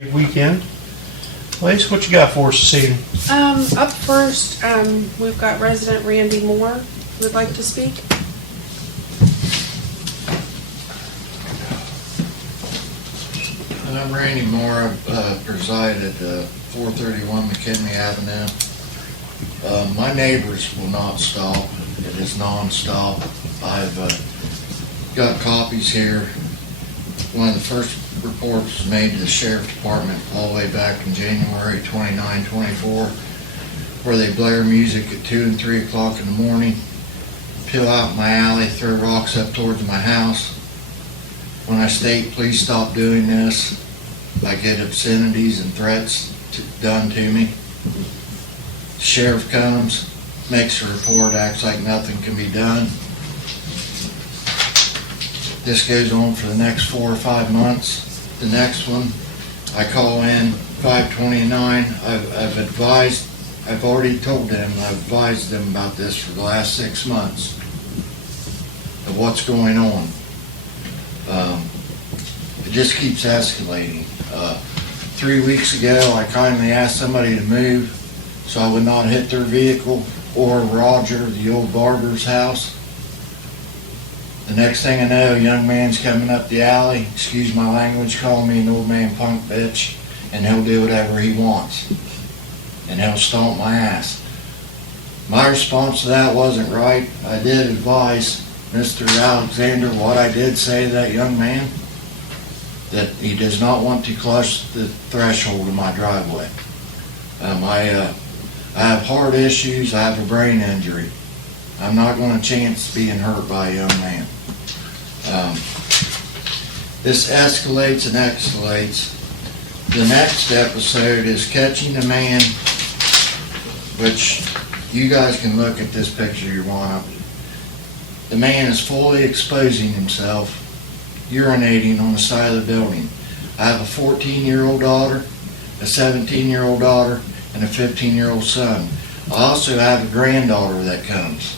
Good weekend. Lace, what you got for us this evening? Up first, we've got resident Randy Moore who would like to speak. I'm Randy Moore. I preside at 431 McKinley Avenue. My neighbors will not stop. It is non-stop. I've got copies here. One of the first reports was made to the Sheriff Department all the way back in January 29, 24, where they blare music at 2 and 3 o'clock in the morning, peel out my alley, throw rocks up towards my house. When I state, please stop doing this, I get obscenities and threats done to me. The sheriff comes, makes a report, acts like nothing can be done. This goes on for the next 4 or 5 months. The next one, I call in 529. I've already told them, I've advised them about this for the last 6 months of what's going on. It just keeps escalating. 3 weeks ago, I kindly asked somebody to move so I would not hit their vehicle or Roger, the old barber's house. The next thing I know, a young man's coming up the alley, excuse my language, calling me an old man punk bitch, and he'll do whatever he wants. And he'll stomp my ass. My response to that wasn't right. I did advise Mr. Alexander what I did say to that young man, that he does not want to cross the threshold of my driveway. I have heart issues, I have a brain injury. I'm not going to chance being hurt by a young man. This escalates and escalates. The next episode is catching a man, which you guys can look at this picture you want. The man is fully exposing himself, urinating on the side of the building. I have a 14-year-old daughter, a 17-year-old daughter, and a 15-year-old son. I also have a granddaughter that comes.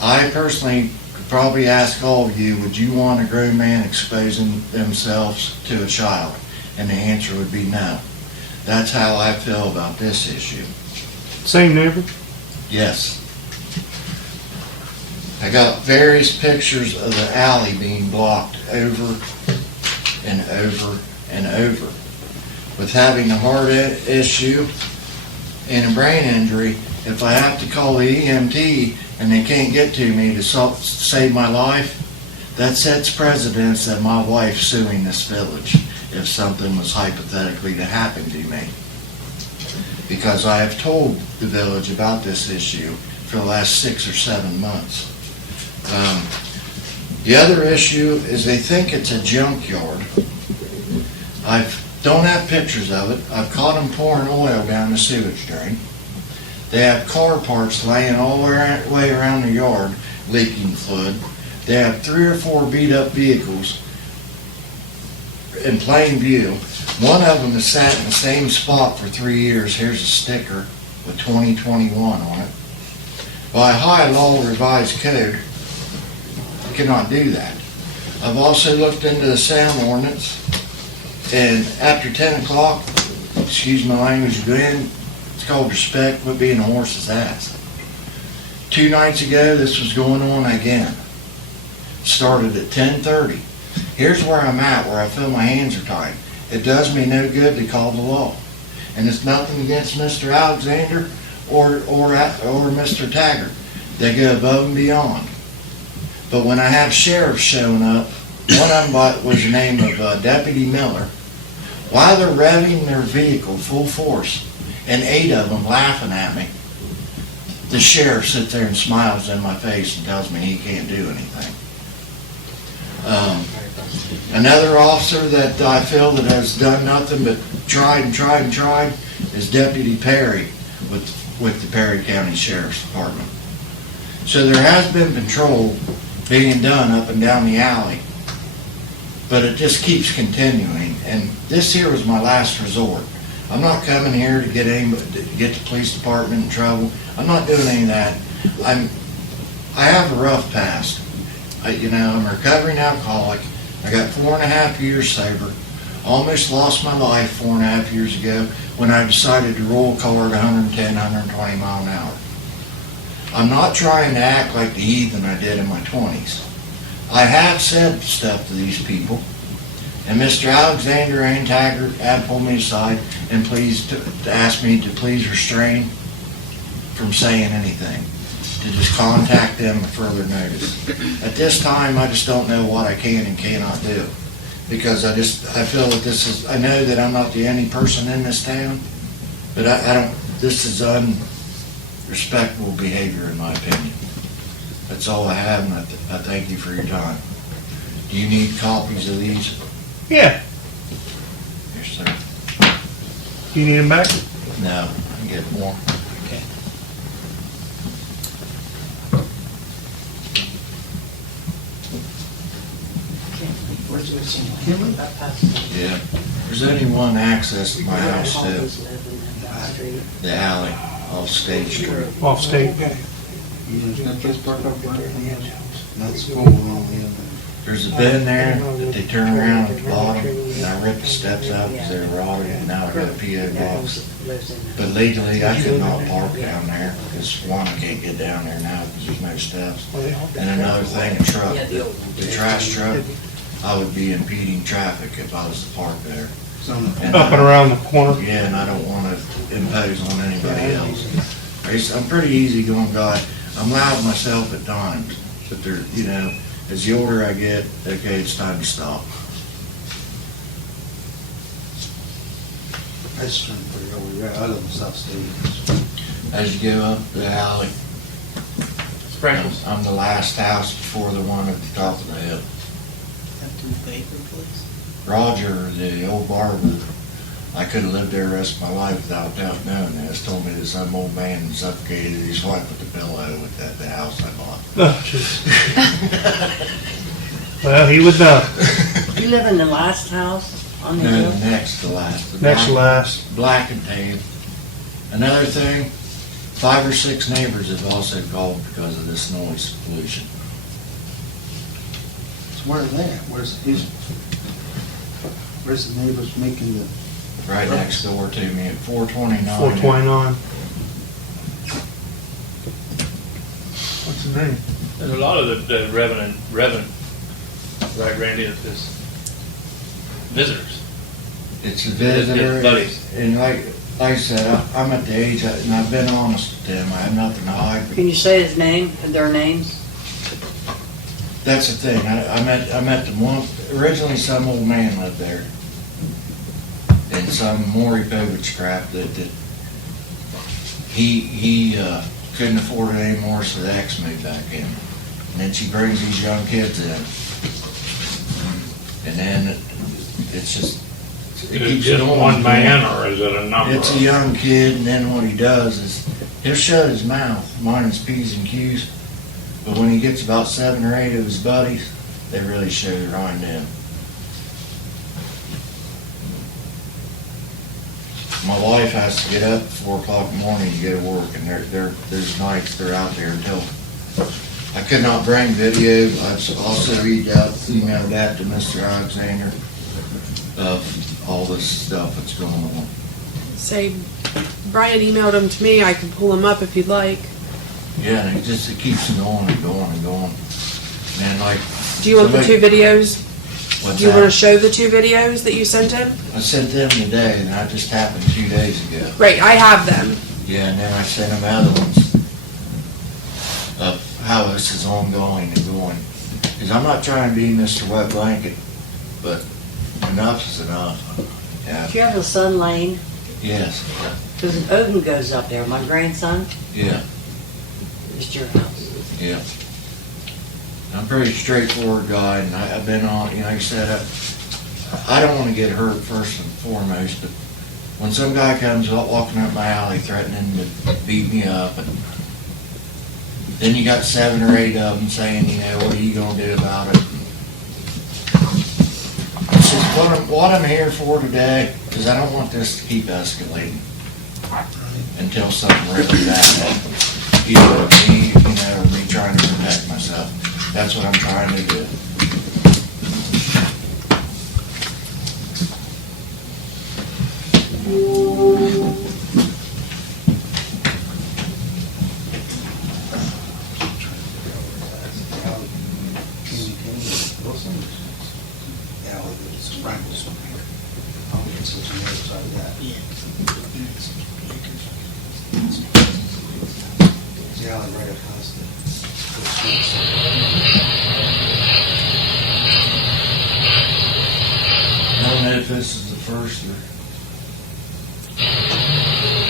I personally could probably ask all of you, would you want a grown man exposing themselves to a child? And the answer would be no. That's how I feel about this issue. Same neighbor? Yes. I got various pictures of the alley being blocked over and over and over. With having a heart issue and a brain injury, if I have to call the EMT and they can't get to me to save my life, that sets precedence that my wife's suing this village if something was hypothetically to happen to me. Because I have told the village about this issue for the last 6 or 7 months. The other issue is they think it's a junkyard. I don't have pictures of it. I've caught them pouring oil down the sewage drain. They have car parts laying all the way around the yard, leaking fluid. They have 3 or 4 beat up vehicles in plain view. One of them has sat in the same spot for 3 years. Here's a sticker with 2021 on it. By high law revised code, you cannot do that. I've also looked into the sound ordinance, and after 10 o'clock, excuse my language again, it's called respect, quit being a horse's ass. 2 nights ago, this was going on again. Started at 10:30. Here's where I'm at, where I feel my hands are tied. It does me no good to call the law. And it's nothing against Mr. Alexander or Mr. Taggart. They go above and beyond. But when I have sheriffs showing up, one of them was the name of Deputy Miller, while they're revving their vehicle full force, and 8 of them laughing at me, the sheriff sits there and smiles in my face and tells me he can't do anything. Another officer that I feel that has done nothing but tried is Deputy Perry with the Perry County Sheriff's Department. So there has been patrol being done up and down the alley, but it just keeps continuing, and this here was my last resort. I'm not coming here to get the police department in trouble. I'm not doing any of that. I have a rough past. I'm a recovering alcoholic. I got 4.5 years sober. Almost lost my life 4.5 years ago when I decided to roll a car at 110, 120 mile an hour. I'm not trying to act like the heathen I did in my 20s. I have said stuff to these people, and Mr. Alexander and Taggart had pulled me aside and to ask me to please restrain from saying anything, to just contact them for further notice. At this time, I just don't know what I can and cannot do, because I feel that I know that I'm not the only person in this town, but this is unrespectful behavior in my opinion. That's all I have, and I thank you for your time. Do you need copies of these? Yeah. Yes, sir. Do you need them back? No, I can get more. Okay. Yeah. There's only one access to my house too. The alley off State Street. Off state. That's going on in There's a bin there that they turn around at the bottom, and I ripped the steps out because they were rotted, and now I got a PO box. But legally, I could not park down there, because one, I can't get down there now because there's no steps. And another thing, a truck, the trash truck, I would be impeding traffic if I was to park there. Up and around the corner. Yeah, and I don't want to impose on anybody else. I'm a pretty easygoing guy. I'm loud myself at times, but as the older I get, okay, it's time to stop. That's pretty over there. I live in South Stevens. As you go up the alley, Sprinkles. I'm the last house before the one at the top of the hill. Roger, the old barber, I could have lived there the rest of my life without knowing this, told me that some old man suffocated his wife with a pillow at the house I bought. Oh, jeez. Well, he would know. You live in the last house on the No, hill? next to last. The Next to last. Black and tan. Another thing, 5 or 6 neighbors have also called because of this noise pollution. So where are they at? Where's the neighbors making the, Right next door to me at 429. 429. What's his name? There's a lot of the revenant, right, Randy, is visitors. It's a visitor, buddies. and like I said, I'm at the age, and I've been honest with them, I have nothing to hide. Can you say his name, their names? That's the thing, I met them one, originally some old man lived there, and some Maury Povich crap that he couldn't afford it anymore, so the ex moved back in. And then she brings these young kids in. And then it's just, it Is it keeps just going. one man, or is it a number? It's a young kid, and then what he does is, he'll shut his mouth, minus P's and Q's, but when he gets about 7 or 8 of his buddies, they really show their hind end. My wife has to get up at 4 o'clock in the morning to go to work, and there's nights they're out there until, I could not bring video. I've also emailed that to Mr. Alexander of all this stuff that's going on. Say, Brian emailed them to me. I can pull them up if you'd like. Yeah, and it keeps going and going and going. And like. Do you want the 2 videos? What's Do you want to that? show the 2 videos that you sent him? I sent them today, and that just happened 2 days ago. Right, I have them. Yeah, and then I sent them other ones of how this is ongoing and going. Because I'm not trying to be Mr. Wet Blanket, but enough is enough. Yeah. Do you have a son, Lane? Yes. Because Odin goes up there, my grandson, Yeah. is your house. Yeah. I'm a pretty straightforward guy, and I've been on, like I said, I don't want to get hurt first and foremost, but when some guy comes walking up my alley threatening to beat me up, and then you got 7 or 8 of them saying, what are you going to do about it? It's just what I'm here for today, because I don't want this to keep escalating until something really bad happens. Either with me, or me trying to protect myself. That's what I'm trying to do. Yeah, well, it's right this way. I'll get some on the other side of that. It's the alley right across the. I don't know if this is the first or.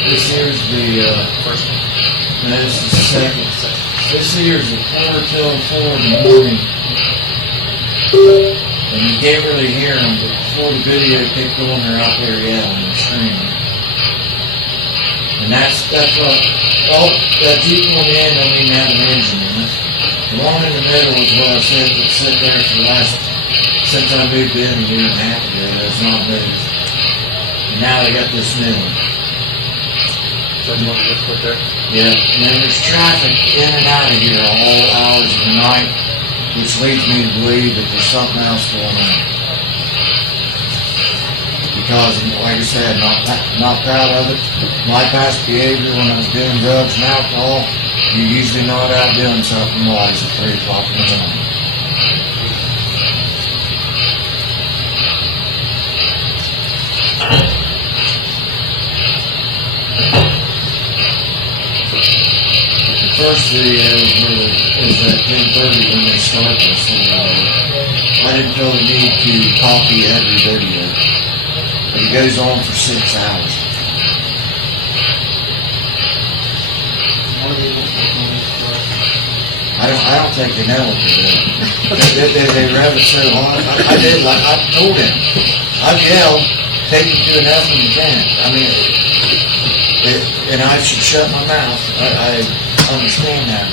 This here's the, First one. no, this is the second. This here's the 4:04 in the morning. And you can't really hear them, but before the video kicked on, they're out there yelling and screaming. And that's what, oh, that Jeep on the end don't even have an engine in it. The one in the middle is what I said that sit there for the last, since I moved in a year and a half ago, it's not moved. And now they got this new one. So you want to just put there? Yeah, and then there's traffic in and out of here all hours of the night, which leads me to believe that there's something else going on. Because, like I said, not proud of it. My past behavior when I was doing drugs and alcohol, you're usually not out doing something wise at 3 o'clock in the morning. The first video is at 10:30 when they start this. I didn't feel the need to copy every video. But it goes on for 6 hours. I don't think they know what they're doing. They rev it so hard. I told him. I've yelled, take it to an effing event. I mean, and I should shut my mouth. I understand that.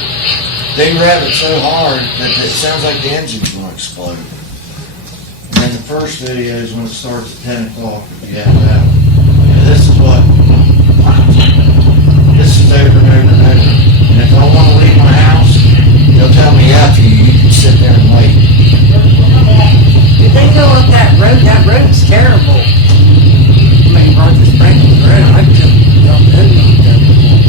They rev it so hard that it sounds like the engine's going to explode. And then the first video is when it starts at 10 o'clock, if you have that. And this is over and over and over. And if I want to leave my house, they'll tell me after you can sit there and wait. Did they go up that road? That road's terrible. I mean, Roger Springs Road, I just don't know about that before.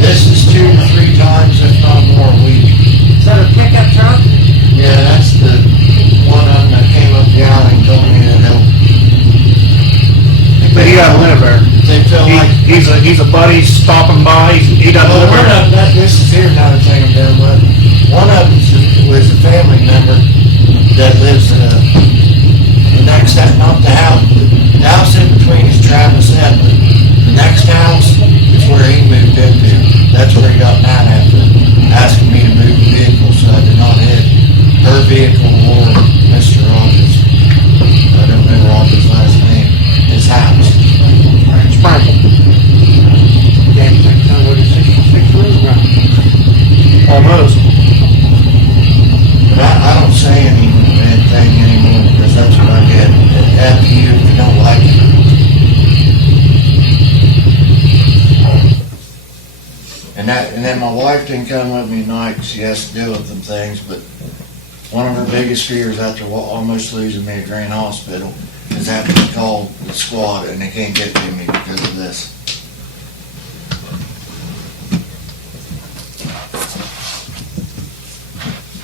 This is 2 to 3 times, if not more, a week. Is that a pickup truck? Yeah, that's the one of them that came up the alley and told me that help. But he doesn't live there. They feel like. He's a buddy stopping by. He doesn't Well, live one there. of them, this is here now to take them down, but one of them was a family member that lives the next house, not the house. The house in between is Travis Edley. The next house is where he moved into. That's where he got mad after asking me to move the vehicle, so I did not hit her vehicle or Mr. Rogers. I don't know Rogers' last name. His house. Sprinkle. Damn, that's kind of what a 66 road around. Almost. But I don't say anything anymore because that's what I get. After you, if you don't like it. And then my wife didn't come with me tonight because she has to deal with them things, but one of her biggest fears after almost losing me at Grand Hospital is having to call the squad and they can't get to me because of this.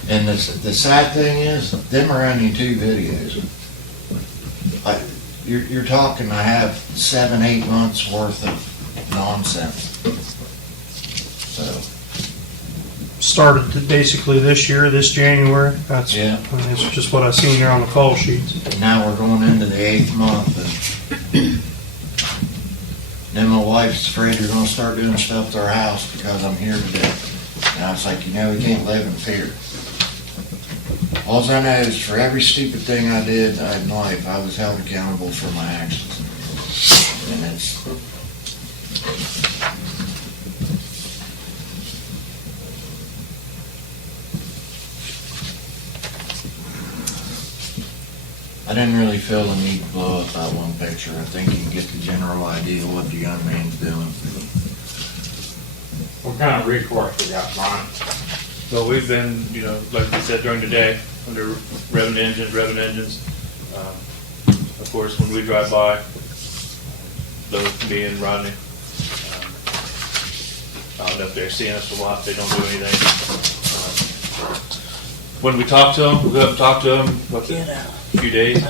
And the sad thing is, them are only 2 videos. You're talking, I have 7-8 months worth of nonsense. So, Started to basically this year, this January. That's, Yeah. I mean, it's just what I seen there on the call sheets. now we're going into the 8th month and then my wife's afraid they're gonna start doing stuff to our house because I'm here today. And I was like, we can't live in fear. All I know is for every stupid thing I did in life, I was held accountable for my actions. And it's, I didn't really feel the need to blow up that one picture. I think you can get the general idea of what the young man's doing. Well, What kind of recourse we got, Brian? So we've been, like we said during the day, under revenue engines. Of course, when we drive by, those me and Rodney, I don't know if they're seeing us a lot, they don't do anything. When we talk to them, we go up and talk to them, what's it, a few days,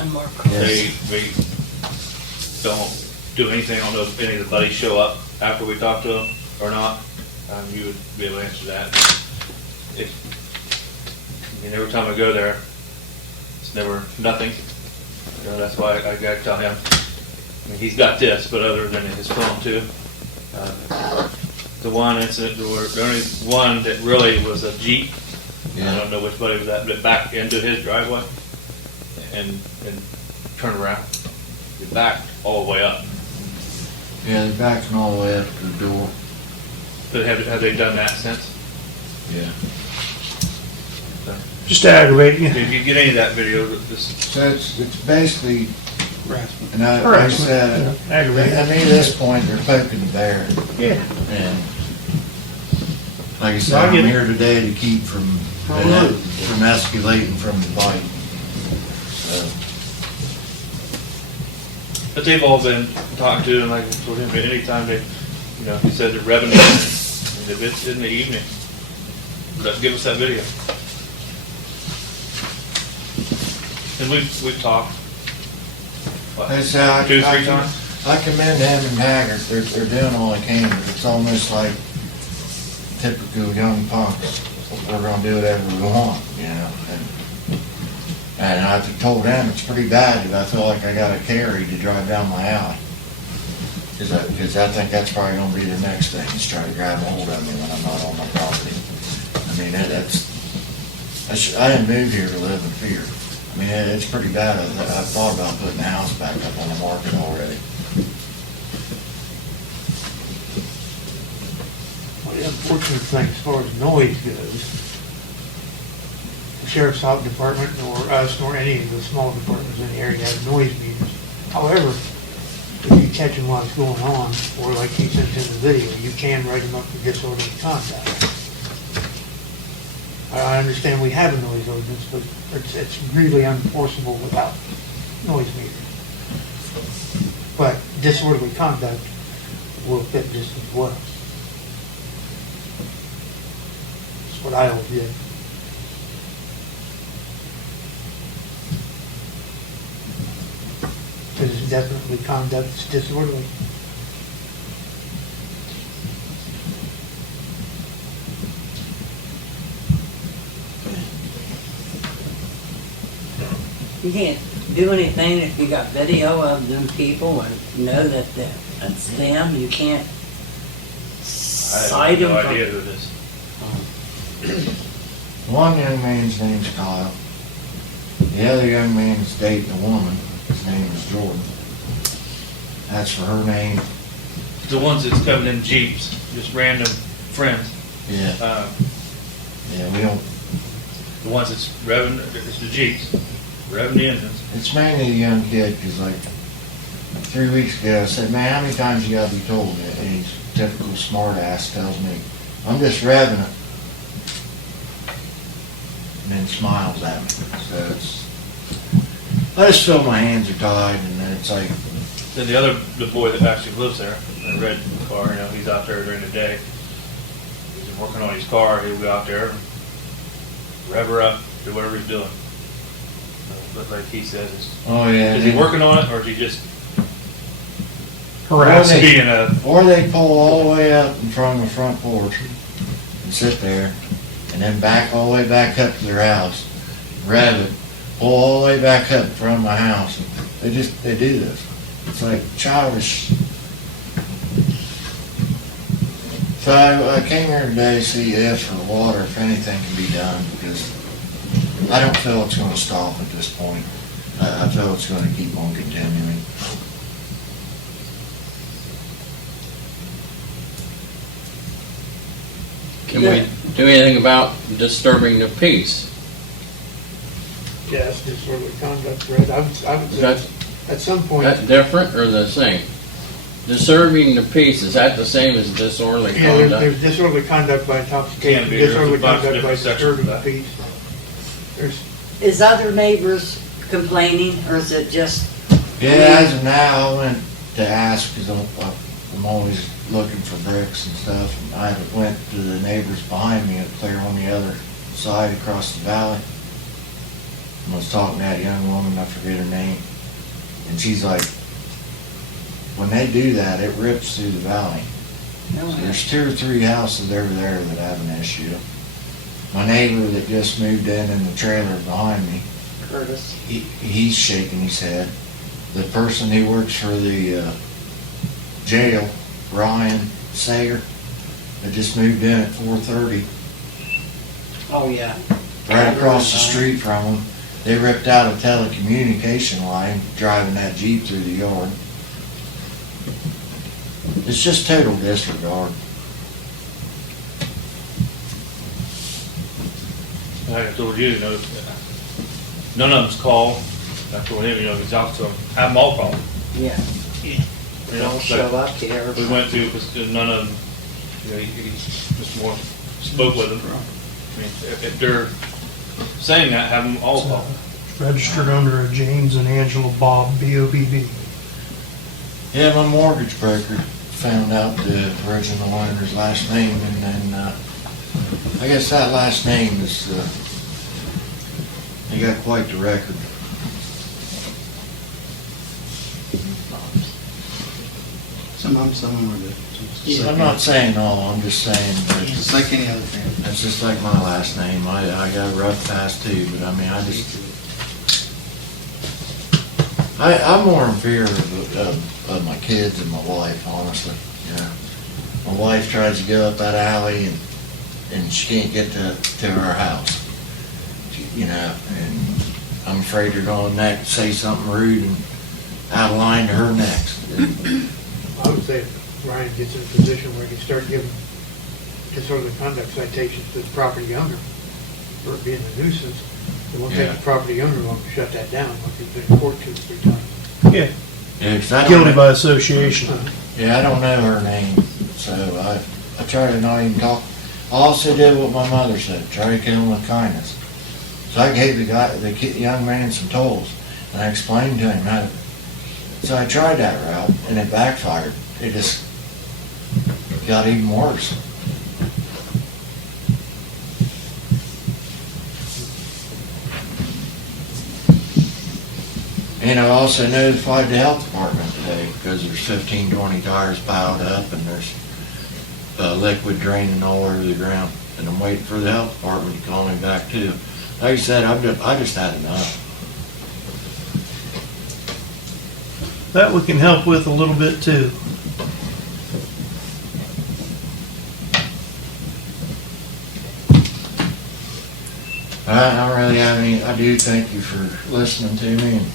they don't do anything. I don't know if any of the buddies show up after we talk to them or not. You would be able to answer that. Every time I go there, it's never nothing. That's why I gotta tell him. I mean, he's got this, but other than his phone too. The one incident, the only one that really was a Jeep. Yeah. I don't know which buddy was that, but back into his driveway and turn around. You're backed all the way up. Yeah, they're backing all the way up to the door. But have they done that since? Yeah. Just aggravating you. If you get any of that video, just So it's basically, and like I Harassment, said, yeah, aggravating. I mean, at this point, they're poking the bear. Yeah. And like I said, I I'm get it. here today to keep from escalating from the bite. So, but they've all been talked to, and like I told him, anytime they, he said the revenue, and if it's in the evening, give us that video. And we've talked, what, I say, 2-3 times? I commend him and Haggard. They're doing all they can, but it's almost like typical young punks. We're gonna do whatever we want, And I've told them it's pretty bad that I feel like I got a carry to drive down my alley. Because I think that's probably gonna be the next thing, is try to grab a hold of me when I'm not on my property. I mean, I didn't move here to live in fear. I mean, it's pretty bad. I've thought about putting the house back up on the market already. Well, the unfortunate thing as far as noise goes, the sheriff's department, nor us, nor any of the small departments in the area have noise meters. However, if you catch them while it's going on, or like he sent in the video, you can write them up for disorderly conduct. I understand we have a noise ordinance, but it's really unenforceable without noise meters. But disorderly conduct will fit just as well. That's what I always did. Because it's definitely conduct that's disorderly. You can't do anything if you got video of them people and know that it's them. You can't I cite have them. no idea who it is. One young man's name's Kyle. The other young man's dating a woman. His name is Jordan. That's for her name. The ones that's coming in Jeeps, just random friends. Yeah. Yeah, we don't. The ones that's revving, it's the Jeeps, revving the engines. It's mainly a young kid, because like 3 weeks ago, I said, man, how many times you gotta be told? And he's typical smart ass tells me, I'm just revving it. And then smiles at me. So I just feel my hands are tied, and then it's like, Then the boy that actually lives there, in a red car, he's out there during the day. He's working on his car, he'll go out there, rev her up, do whatever he's doing. But like he says, oh yeah. is he working on it, or is he just Harassing. being a, Or they pull all the way up in front of the front porch and sit there, and then back all the way back up to their house, rev it, pull all the way back up in front of my house. They do this. It's like childish. So I came here today to see if or what or if anything can be done, because I don't feel it's going to stop at this point. I feel it's going to keep on continuing. Can we do anything about disturbing the peace? Yes, disorderly conduct, right? I would Is that, say, at some point, that different or the same? disturbing the peace, is that the same as disorderly Yeah, there's conduct? disorderly conduct by intoxication, Can be, there's a disorderly bunch of conduct by different sections disturbing of the that. peace. There's, Is other neighbors complaining, or is it just? Yeah, as of now, I went to ask, because I'm always looking for bricks and stuff, and I went to the neighbors behind me, clear on the other side across the valley. And was talking to that young woman, I forget her name, and she's like, when they do that, it rips through the valley. So there's 2 or 3 houses over there that have an issue. My neighbor that just moved in the trailer behind me, Curtis. he's shaking his head. The person who works for the jail, Ryan Sager, that just moved in at 4:30, Oh, yeah. right across the street from him. They ripped out a telecommunication line driving that Jeep through the yard. It's just total disregard. Like I told you, none of them's called. I told him, if he's out to them, have them all called. Yeah. You know, Don't show up here. we went to, because none of them, Mr. Moore spoke with them. I mean, if they're saying that, have them all called. Registered owner of James and Angela Bobb, B-O-B-B. Yeah, my mortgage broker found out the original owner's last name, and then, I guess that last name is, he got quite the record. Some are good. I'm not saying all, I'm just saying that Just like any other family. that's just like my last name. I got a rough past too, but I mean, I'm more in fear of my kids and my wife, honestly. Yeah. My wife tries to go up that alley and she can't get to her house. And I'm afraid they're gonna say something rude and out of line to her next. I would say if Ryan gets in a position where he can start giving disorderly conduct citations to the property owner for it being a nuisance, it won't take Yeah. the property owner long to shut that down, like he's been in court 2 or 3 times. Yeah, Yeah, 'cause I don't guilty know- by association. Yeah, I don't know her name, so I try to not even talk. I also did what my mother said, try to kill him with kindness. So I gave the young man some tools, and I explained to him how to. So I tried that route, and it backfired. It just got even worse. And I also notified the health department today, because there's 15, 20 tires piled up, and there's liquid draining all over the ground. And I'm waiting for the health department to call me back too. Like I said, I just had enough. That we can help with a little bit too. I don't really have any, I do thank you for listening to me and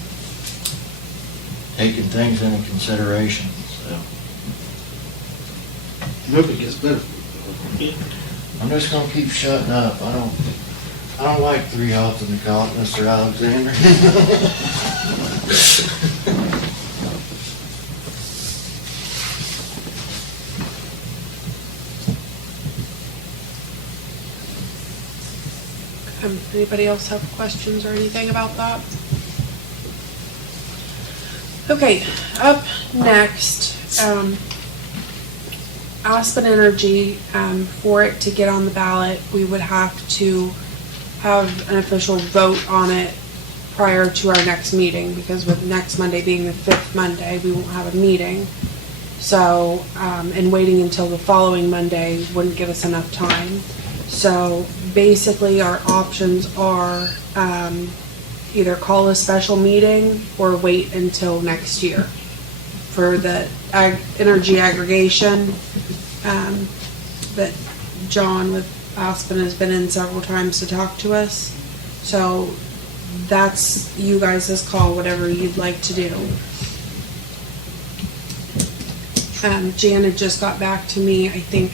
taking things into consideration, so. Hope it gets better. I'm just gonna keep shutting up. I don't like 3 hops in the cot, Mr. Alexander. Anybody else have questions or anything about that? Okay, up next, Aspen Energy, for it to get on the ballot, we would have to have an official vote on it prior to our next meeting, because with next Monday being the 5th Monday, we won't have a meeting. So, and waiting until the following Monday wouldn't give us enough time. So basically our options are either call a special meeting or wait until next year for the energy aggregation that John with Aspen has been in several times to talk to us. So that's you guys' call, whatever you'd like to do. Janet just got back to me, I think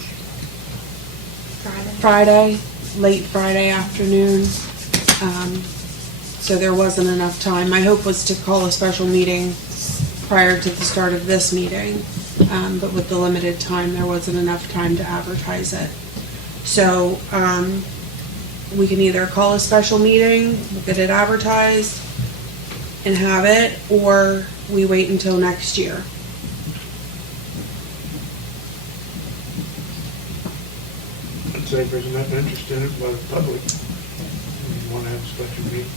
Friday, late Friday afternoon. So there wasn't enough time. My hope was to call a special meeting prior to the start of this meeting. But with the limited time, there wasn't enough time to advertise it. So, we can either call a special meeting, get it advertised, and have it, or we wait until next year. I'd say if there's enough interest in it by the public, we want to have a special meeting.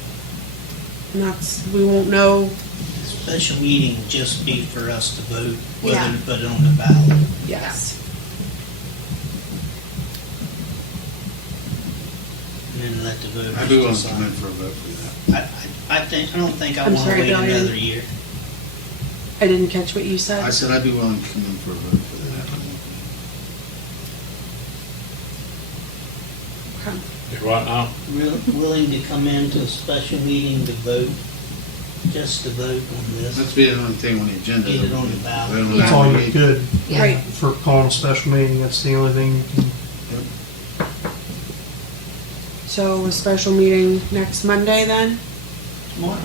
And that's, we won't know, Special meeting would just be for us to vote whether Yeah. to put it on the ballot. yes. And then let the voters I'd be willing to decide. come in for a vote for that. I don't think I I'm want to sorry, wait Diane. another year. I didn't catch what you said. I said I'd be willing to come in for a vote for that. Okay. What now? Willing to come into a special meeting to vote, just to vote on Let's this. be the only thing on the agenda. Get it on the ballot. Vote on That's that all you meeting. could Yeah. Right. for calling a special meeting. That's the only thing you can. So a special meeting next Monday then? Tomorrow.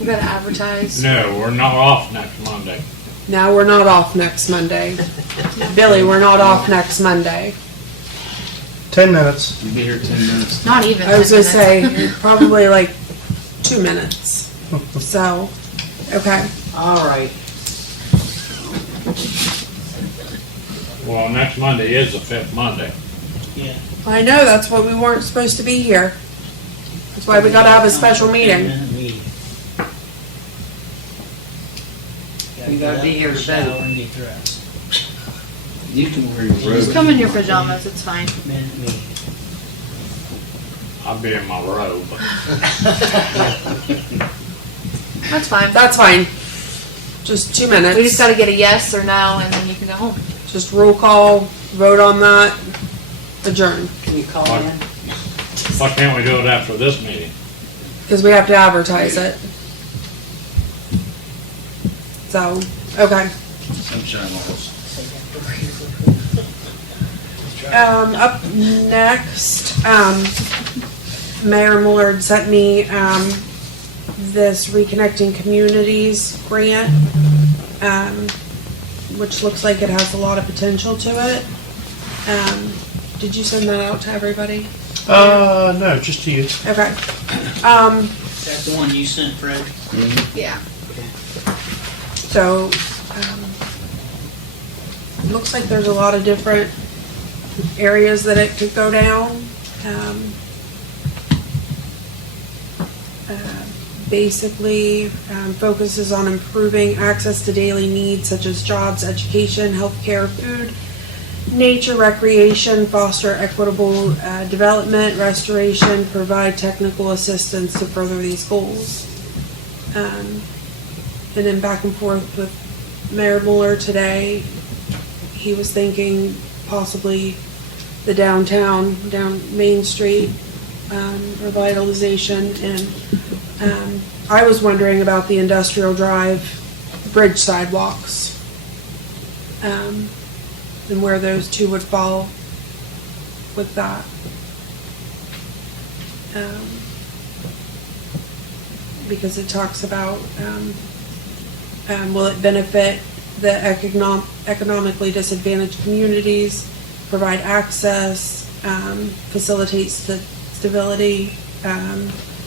We gotta advertise. No, we're not off next Monday. Now, we're not off next Monday. Billy, we're not off next Monday. 10 minutes. You'll be here 10 minutes. Not even. I was 10 gonna minutes. say, probably like 2 minutes. So, okay. All right. Well, next Monday is the 5th Monday. Yeah. I know, that's why we weren't supposed to be here. That's why we gotta have a special meeting. 10-minute meeting. You gotta be here to Shower vote. and get dressed. You can wear your Just robe. come in your pajamas, it's fine. Minute meeting. I'll be in my robe. That's fine. That's fine. Just 2 minutes. We just gotta get a yes or no, and then you can go home. Just roll call, vote on that, adjourn. Can you call What? in? Why can't we do it after this meeting? Because we have to advertise it. So, okay. Sunshine laws. Up next, Mayor Millard sent me, this Reconnecting Communities grant, which looks like it has a lot of potential to it. Did you send that out to everybody? No, just to you. Okay. Is that the one you sent, Fred? Yeah. So, it looks like there's a lot of different areas that it could go down. Basically, focuses on improving access to daily needs such as jobs, education, healthcare, food, nature, recreation, foster equitable development, restoration, provide technical assistance to further these goals. And then back and forth with Mayor Mueller today, he was thinking possibly the down Main Street revitalization, and I was wondering about the Industrial Drive bridge sidewalks, and where those two would fall with that. Because it talks about, will it benefit the economically disadvantaged communities, provide access, facilitates the stability,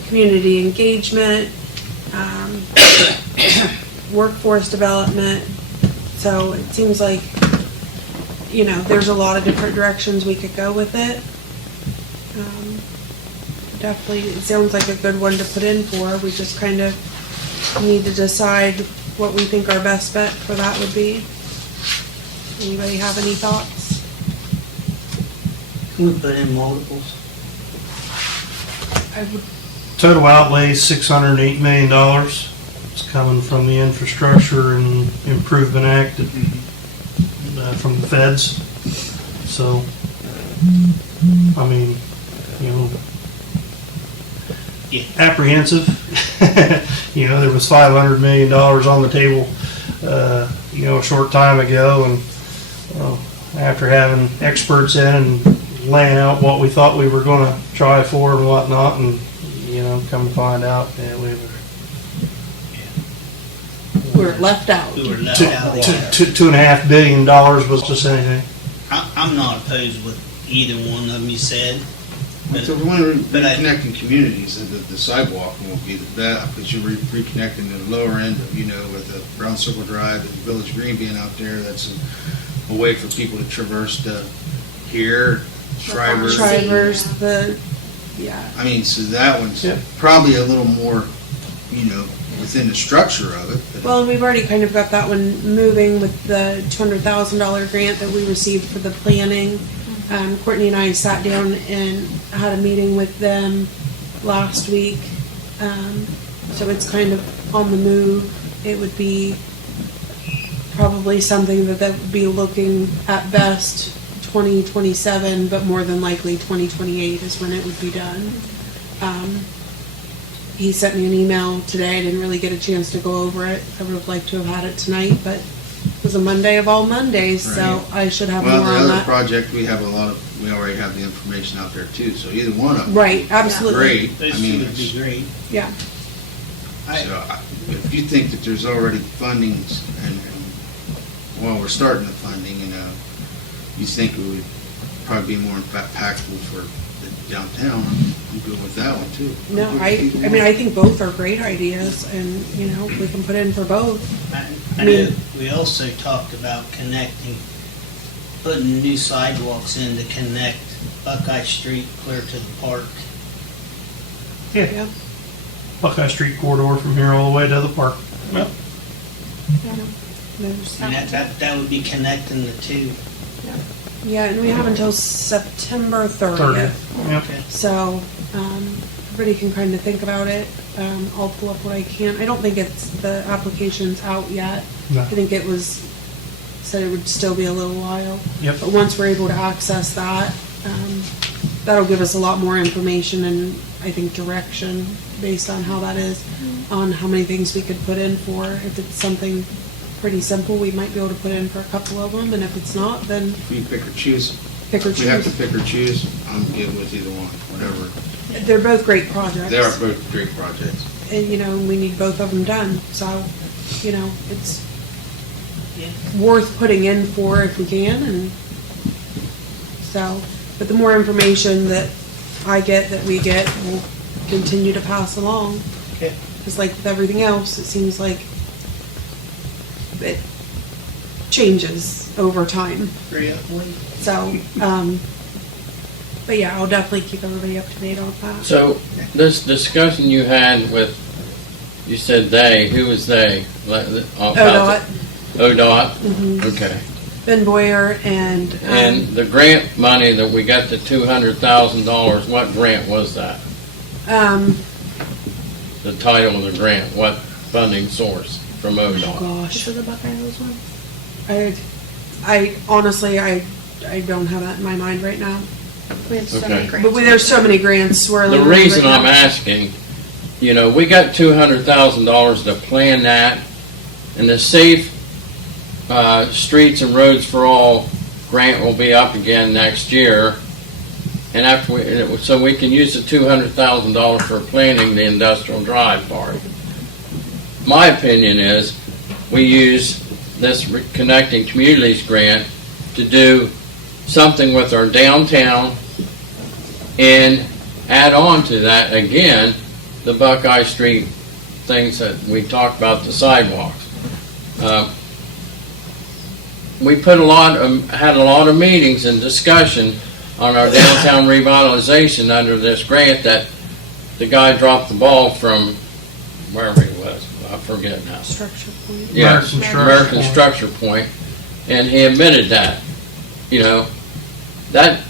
community engagement, workforce development. So it seems like, there's a lot of different directions we could go with it. Definitely, it sounds like a good one to put in for. We just kind of need to decide what we think our best bet for that would be. Anybody have any thoughts? Can we put in multiples? I would, Total outlay $608 million. It's coming from the Infrastructure and Improvement Act from the feds. So, I mean, Yeah. apprehensive. There was $500 million on the table, a short time ago, and after having experts in and laying out what we thought we were going to try for and whatnot, and come to find out, were left out. who were left Two, out of two, there. $2.5 billion was just anything. I'm not opposed with either one of them you said. But the one But I- reconnecting communities, the sidewalk won't be the best, but you're reconnecting the lower end of, with the Brown Circle Drive and Village Green being out there, that's a way for people to traverse to here, Shivers. Shivers, yeah. I mean, so that one's Yep. probably a little more, within the structure of it. but- Well, and we've already kind of got that one moving with the $200,000 grant that we received for the planning. Courtney and I sat down and had a meeting with them last week. So it's kind of on the move. It would be probably something that would be looking at best 2027, but more than likely 2028 is when it would be done. He sent me an email today. I didn't really get a chance to go over it. I would have liked to have had it tonight, but it was a Monday of all Mondays, so Right. I should have Well, more the on other that. project, we already have the information out there too, so either one of them. Right, absolutely. Great. Those I two mean, would be great. Yeah. if you think that there's already funding and while we're starting the funding, you think it would probably be more impactful for the downtown, I'm good with that one too. No, I think both are great ideas, and, we can put in for both. I know we also talked about putting new sidewalks in to connect Buckeye Street clear to the park. Yeah. Buckeye Street corridor from here all the way to the park. Yep. There's- And that would be connecting the two. Yeah, and we have until September 30th. 30th. Yep. Okay. So, everybody can kind of think about it. I'll pull up what I can. I don't think the application's out yet. No. I think it said it would still be a little while. Yep. But once we're able to access that, that'll give us a lot more information and I think direction based on how that is, on how many things we could put in for. If it's something pretty simple, we might be able to put in for a couple of them, and if it's not, then If we pick or choose, pick or if we have to choose. pick or choose, I'm good with either one, whatever. They're both great projects. They are both great projects. And, we need both of them done, so, it's Yeah. worth putting in for if we can, and so, but the more information that I get, that we get, we'll continue to pass along. Okay. Just like with everything else, it seems like it changes over time. So, but yeah, I'll definitely keep everybody up to date on that. So, this discussion you had with, you said they, who was they? ODOT, ODOT? Mhm. Okay. Ben Boyer, and, And the grant money that we got, the $200,000, what grant was that? The title of the grant, what funding source from oh ODOT? gosh, For the Buckeye Hills one? I honestly, I don't have that in my mind right now. We have so Okay. many grants. But there's so many grants swirling. The around reason right I'm now. asking, we got $200,000 to plan that, and the Safe Streets and Roads for All grant will be up again next year. And so we can use the $200,000 for planning the industrial drive part. My opinion is, we use this Reconnecting Communities grant to do something with our downtown and add on to that again, the Buckeye Street things that we talked about, the sidewalks. We had a lot of meetings and discussion on our downtown revitalization under this grant that the guy dropped the ball from wherever he was, I forget now. Structure point. Yes, American American Structure Structure Point, and he admitted that. That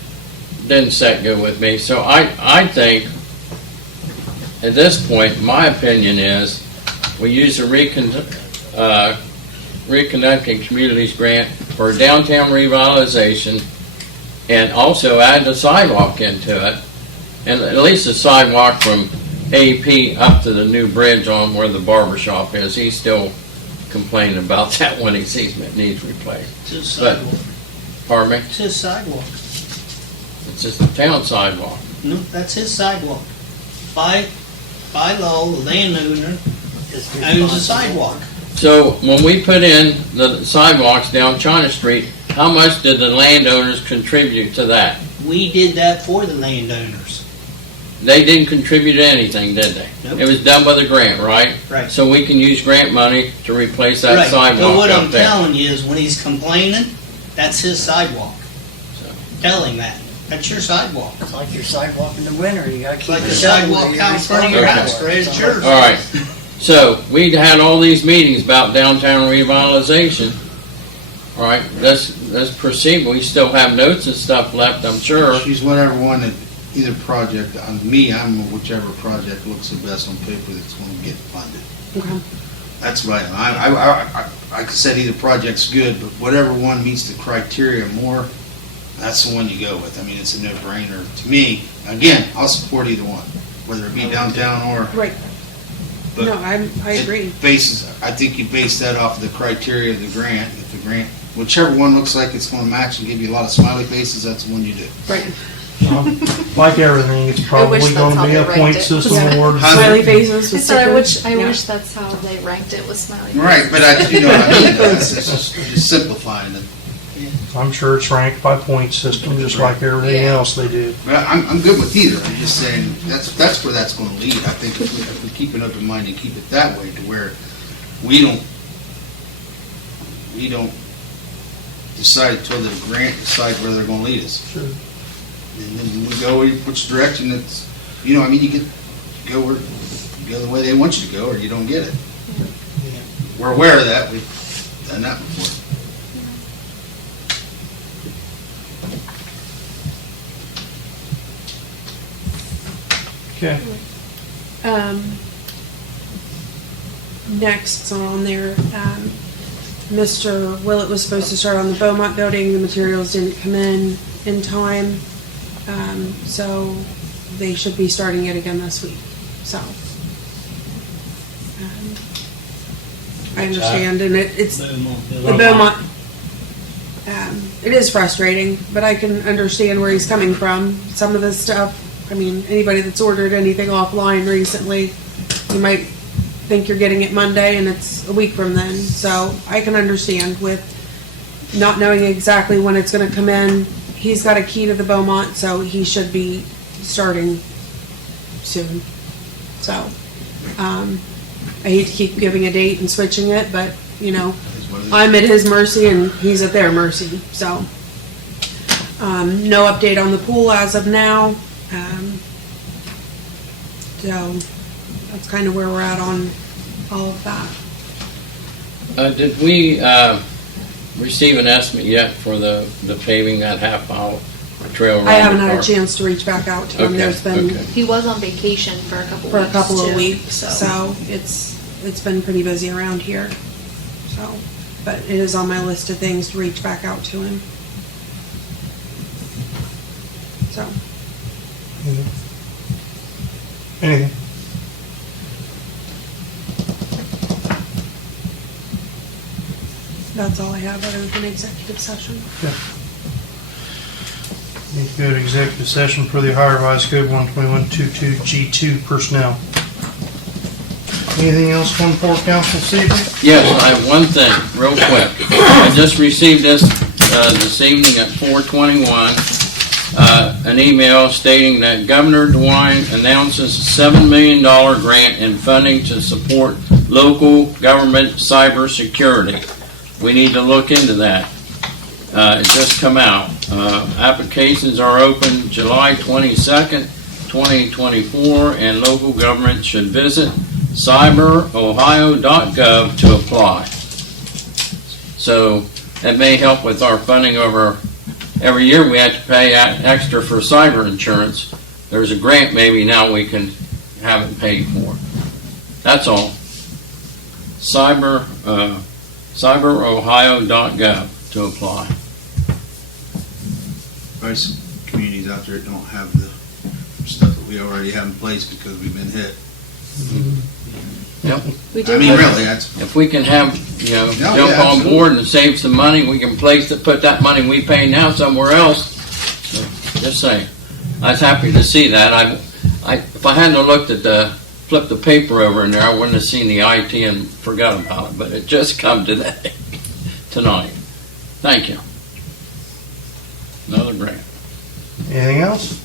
didn't set good with me. So I think, at this point, my opinion is, we use the Reconnecting Communities grant for downtown revitalization, and also add the sidewalk into it, and at least the sidewalk from AP up to the new bridge on where the barber shop is. He's still complaining about that when he sees it needs replaced. It's his But- sidewalk. Pardon me? It's his sidewalk. It's just a town sidewalk. No, that's his sidewalk. By law, the landowner owns the sidewalk. So when we put in the sidewalks down China Street, how much did the landowners contribute to that? We did that for the landowners. They didn't contribute anything, did they? Nope. It was done by the grant, right? Right. So we can use grant money to replace that Right. But sidewalk what up I'm there. telling you is when he's complaining, that's his sidewalk. So- Tell him that. That's your sidewalk. It's like your sidewalk in the winter, you gotta It's keep like it the up sidewalk where you're out in front of your Okay. house, Fred. It's yours. All right. So we had all these meetings about downtown revitalization. All right, let's proceed. We still have notes and stuff left, I'm sure. Choose whatever one that, either project, on me, I'm whichever project looks the best on paper that's going to get funded. Okay. That's right. Like I said, either project's good, but whatever one meets the criteria more, that's the one you go with. I mean, it's a no-brainer to me. Again, I'll support either one, whether it be downtown or. Right. But No, I agree. I think you base that off of the criteria of the grant. If the grant, whichever one looks like it's going to match and give you a lot of smiley faces, that's the one you do. Right. Like everything, it's probably that's going how to be they a ranked point it. system Yeah. award. Smiley faces I with said, stickers. I Yeah. wish that's how they ranked it, with smiley. Right, but you know what I mean. It's just simplifying it. I'm sure it's ranked by point system, just like everything Yeah. else they do. But I'm good with either. I'm just saying that's where that's going to lead. I think if we keep an open mind and keep it that way, to where we don't decide until the grant decides where they're going to lead us. Sure. And then we go which direction it's. You know, I mean, you go the way they want you to go, or you don't get it. We're aware of that. We've done that before. Okay. Next on there, Mr. Willett was supposed to start on the Beaumont building. The materials didn't come in time. So they should be starting it again this week. So. I understand, and it's the Beaumont. It is frustrating, but I can understand where he's coming from. Some of this stuff, I mean, anybody that's ordered anything offline recently, you might think you're getting it Monday and it's a week from then. So I can understand with not knowing exactly when it's gonna come in. He's got a key to the Beaumont, so he should be starting soon. So, I hate to keep giving a date and switching it, but, you know, I'm at his mercy and he's at their mercy, so. No update on the pool as of now. So, that's kind of where we're at on all of that. Did we receive an estimate yet for the paving that half mile trail around I haven't the had a park? chance to reach back out to him. Okay, There's been, okay. He was on vacation for a couple weeks. of too, weeks, so it's been pretty busy around here. So, but it is on my list of things to reach back out to him. So, Anything? that's all I have other than executive session. Need to go to executive session for the Ohio Revised Code 121.22G2 personnel. Anything else come before council this evening? Yes, I have one thing, real quick. I just received this evening at 4:21, an email stating that Governor DeWine announces a $7 million grant in funding to support local government cybersecurity. We need to look into that. It just come out. Applications are open July 22nd, 2024, and local government should visit cyberohio.gov to apply. So that may help with our funding over, every year we have to pay extra for cyber insurance. There's a grant maybe now we can have it paid for. That's all. cyberohio.gov to apply. Probably some communities out there that don't have the stuff that we already have in place because we've been hit. Yep. We I did. mean, really, that's, If we can have, No, jump yeah, on absolutely. board and save some money, we can put that money we pay now somewhere else. So, just saying. I was happy to see that. If I hadn't have looked at the flipped the paper over in there, I wouldn't have seen the IT and forgot about it, but it just come today, tonight. Thank you. Another grant. Anything else?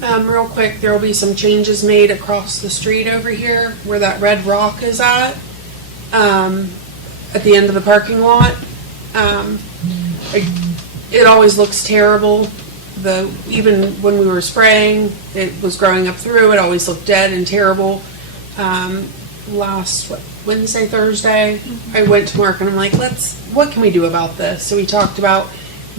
Real quick, there will be some changes made across the street over here where that red rock is at the end of the parking lot. It always looks terrible. Even when we were spraying, it was growing up through. It always looked dead and terrible. Last Wednesday, Thursday, I went to Mark and I'm like, what can we do about this? So we talked about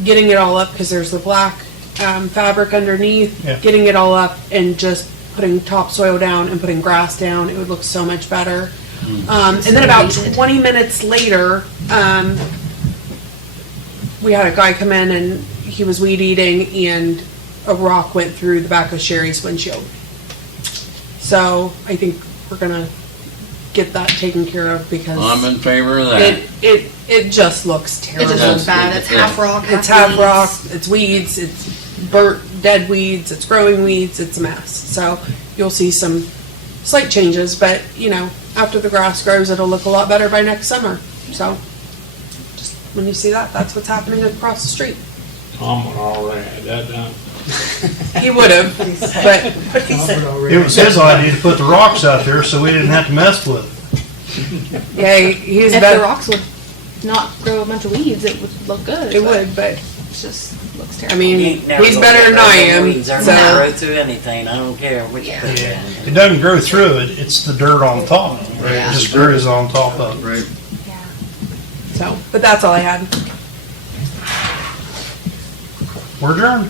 getting it all up because there's the black fabric underneath, Yeah. getting it all up and just putting topsoil down and putting grass down. It would look so much better. And then about 20 minutes later, we had a guy come in and he was weed eating and a rock went through the back of Sherry's windshield. So I think we're gonna get that taken care of because I'm in favor of that. it just looks It terrible. just looks bad. It's half rock, It's half weeds. rock, it's weeds, it's burnt, dead weeds, it's growing weeds, it's a mess. So you'll see some slight changes, but after the grass grows, it'll look a lot better by next summer. So just when you see that, that's what's happening across the street. Tom would already had that done. He would have, but It was his idea to put the rocks out there so we didn't have to mess with it. yeah, he's If the better. rocks would not grow a bunch of weeds, it would look good. It but would, but It just looks I terrible. mean, You ain't never he's gonna better get than I rid of am. weeds. They're So gonna grow through anything, I don't care which Yeah. put Yeah. in. It doesn't grow through it, it's the dirt on top. Yeah. It just grows on top of it. Right. but that's all I had. We're adjourned.